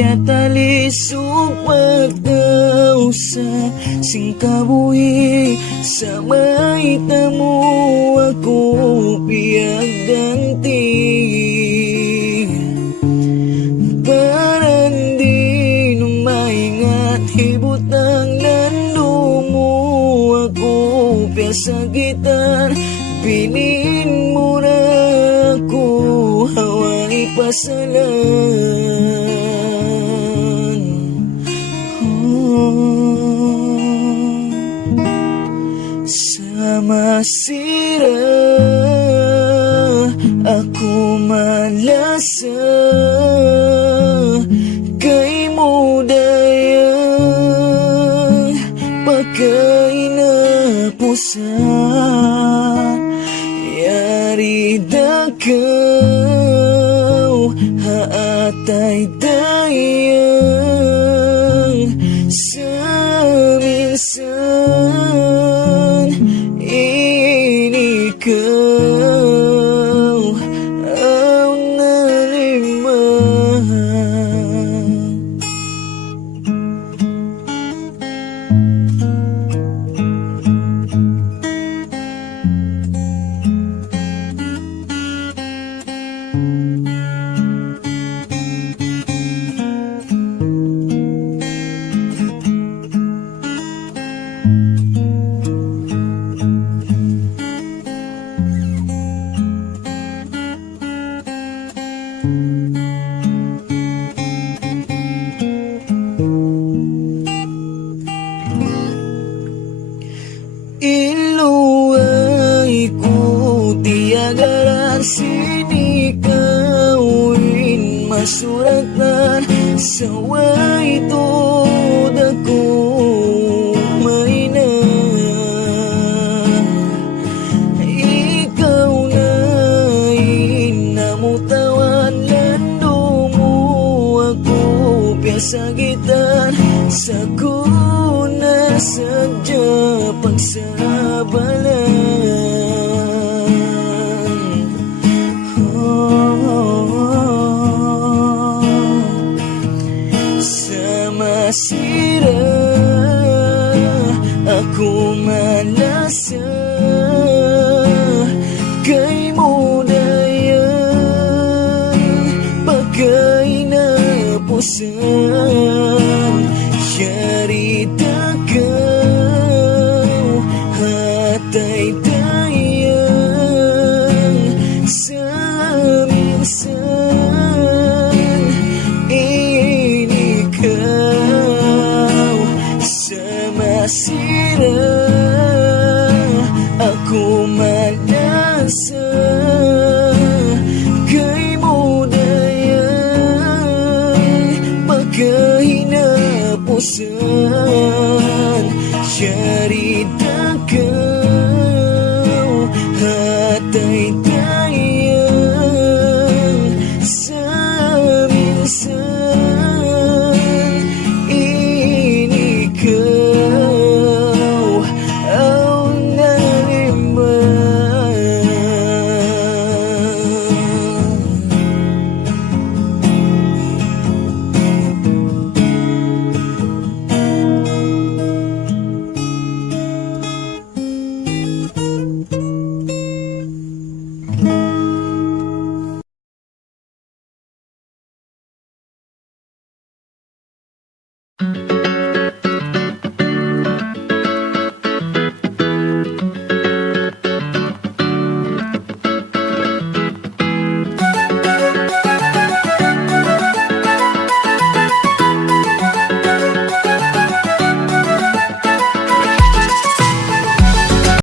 talisok pagdaw sa singkabuhi sa may tamo ako piyagdanti parang di numaingat hibutang nandumo ako piyasagitan binin mo na ako haway pasalan sa masira ako malasa kay mo dayang pagkainapusan yari dakaw haatay dayang sa minsan inikaw ang nalimang iluway ko tiagaran sinikawin masuratan sa way tod ako maina ikaw na inamutawan lando mo ako piyasagitan sa kuna sadya pagsabalan sa masira ako malasa kay mo dayang pagkainapusan yari dakaw hatay dayang sa minsan inikaw sa masira ako malasa kay mo dayang pagkahinapusan yari